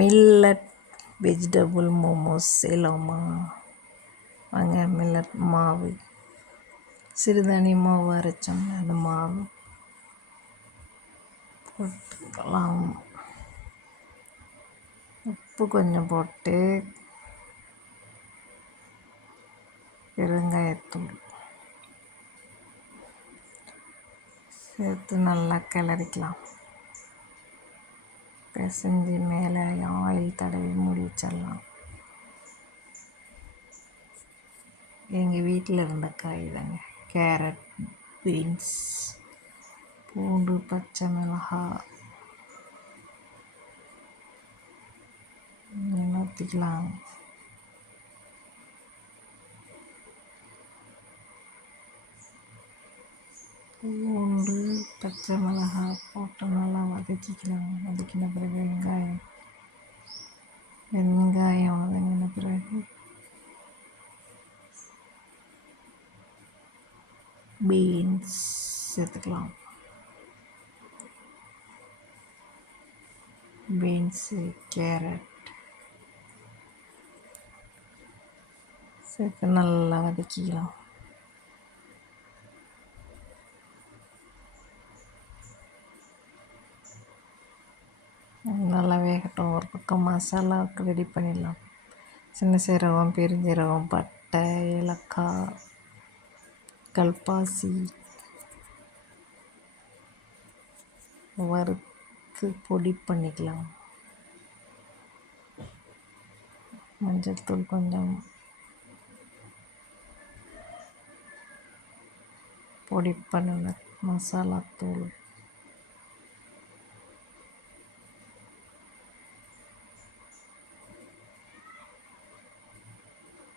Millet vegetable momos செய்யலாமா? வாங்க. Millet மாவு, சிறுதானிய மாவு அரைச்சோம், அந்த மாவு போட்டுக்கலாம். உப்பு கொஞ்சம் போட்டு, பெருங்காயத்தூள் சேர்த்து நல்லா கிளறிக்கலாம். பிசைஞ்சு மேலே ஆயில் தடவி மூடி வச்சிடலாம். எங்கள் வீட்டில் இருந்த காய் தாங்க. கேரட், பீன்ஸ், பூண்டு, பச்சை மிளகாய் ஊற்றிக்கலாம். பூண்டு, பச்சை மிளகாய் போட்டு நல்லா வதக்கிக்கலாம். வதக்கின பிறகு வெங்காயம் வதங்கின பிறகு பீன்ஸ் சேர்த்துக்கலாம். பீன்ஸு, கேரட் சேர்த்து நல்லா வதக்கிக்கலாம். நல்லா வேகட்டும். ஒரு பக்கம் மசாலாவுக்கு ரெடி பண்ணிடலாம். சின்ன சீரகம், பெருஞ்சீரகம், பட்டை, ஏலக்காய், கல்பாசி வறுத்து பொடி பண்ணிக்கலாம். மஞ்சள்தூள் கொஞ்சம் பொடி பண்ணின மசாலாத்தூள்,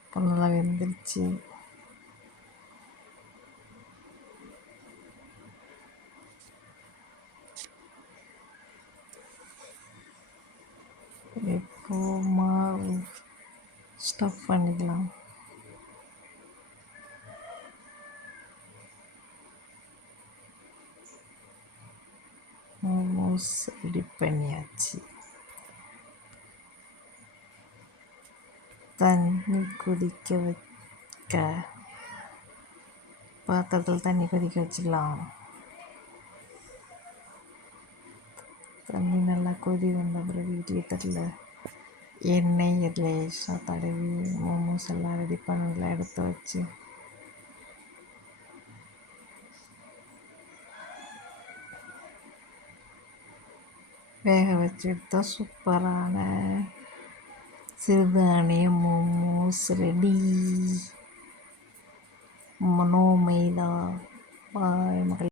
இப்போ நல்லா வெந்துருச்சு. இப்போ மாவு ஸ்டஃப் பண்ணிக்கலாம். மோமோஸ் ரெடி பண்ணியாச்சு. தண்ணி கொதிக்க வைக்க பாத்திரத்தில் தண்ணி கொதிக்க வச்சுக்கலாம். தண்ணி நல்லா கொதி வந்த பிறகு இட்லி தட்டில் எண்ணெய் லேசாக தடவி மோமோஸ் எல்லாம் ரெடி பண்ணதில் எடுத்து வச்சு வேக வச்சு எடுத்தால் சூப்பரான சிறுதானிய மோமோஸ் ரெடி. நோ மைதா. பாய் மக்கள்.